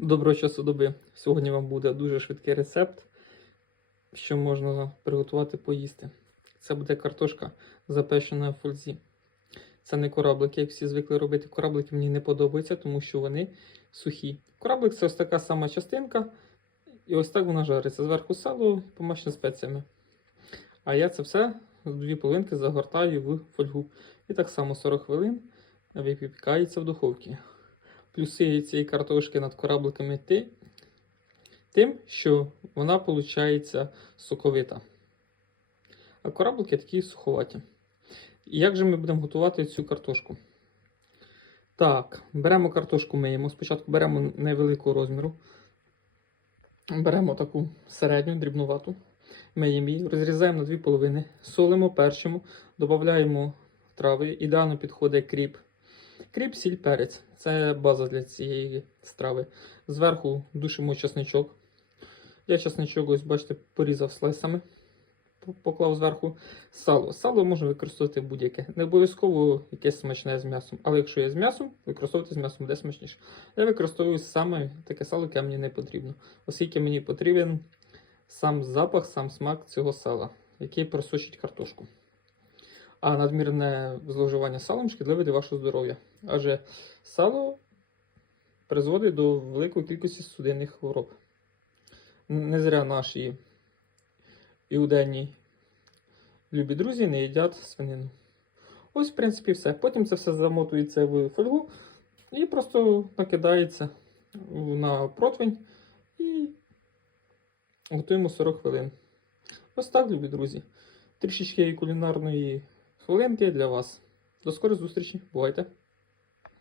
Доброго часу доби. Сьогодні вам буде дуже швидкий рецепт, що можна приготувати поїсти. Це буде картошка запечена в фользі. Це не кораблики, як всі звикли робити. Кораблики мені не подобаються, тому що вони сухі. Кораблик це ось така сама частинка, і ось так вона жариться. Зверху сало помащено спеціями. А я це все дві половинки загортаю в фольгу. І так само 40 хвилин випікається в духовці. Плюси цієї картошки над корабликами ти, тим, що вона виходить соковита. А кораблики такі суховаті. Як же ми будемо готувати цю картошку? Так, беремо картошку миємо. Спочатку беремо невеликого розміру. Беремо таку середню, дрібнувату. Миємо її, розрізаємо на дві половини, солимо, перчимо, додаємо трави. Ідеально підходить кріп. Кріп, сіль, перець. Це база для цієї страви. Зверху душимо чесничок. Я чесничок, ось бачите, порізав слайсами. Поклав зверху сало. Сало можна використовувати будь-яке. Не обов'язково якесь смачне з м'ясом. Але якщо є з м'ясом, використовувати з м'ясом буде смачніше. Я використовую саме таке сало, яке мені не потрібно. Оскільки мені потрібен сам запах, сам смак цього сала, який просочить картошку. А надмірне зловживання салом шкідливе для вашого здоров'я. Адже сало призводить до великої кількості судинних хвороб. Не зря наші іуденні любі друзі не їдять свинину. Ось, в принципі, все. Потім це все замотується в фольгу і просто накидається на противень і готуємо 40 хвилин. Ось так, любі друзі. Трішечки кулінарної хвилинки для вас. До скорої зустрічі. Бувайте!